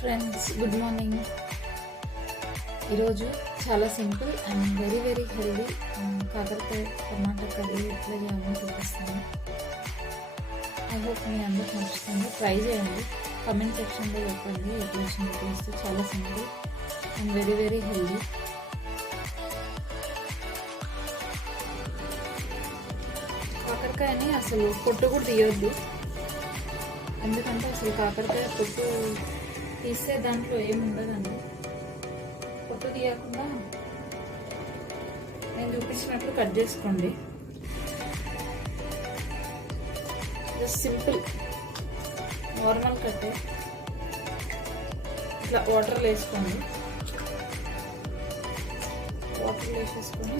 Friends, good morning. ఈరోజు చాలా simple and very healthy కాకరకాయ టమాటా కర్రీ ఎట్లా చేయాలని చూపిస్తాను. ఐ హోప్ మీ అందరికి నచ్చుతుంది. ట్రై చేయండి, కమెంట్ సెక్షన్లో చెప్పండి ఎట్లా వచ్చింది టేస్ట్. చాలా సింపుల్ అండ్ వెరీ హెల్దీ. కాకరకాయని అసలు పొట్టు కూడా తీయొద్దు, ఎందుకంటే అసలు కాకరకాయ పొట్టు తీస్తే దాంట్లో ఏముండదండి. పొట్టు తీయకుండా నేను చూపించినట్లు కట్ చేసుకోండి. జస్ట్ సింపుల్ నార్మల్ కట్టే. ఇట్లా వాటర్లో వేసుకోండి. వాటర్లో వేసేసుకొని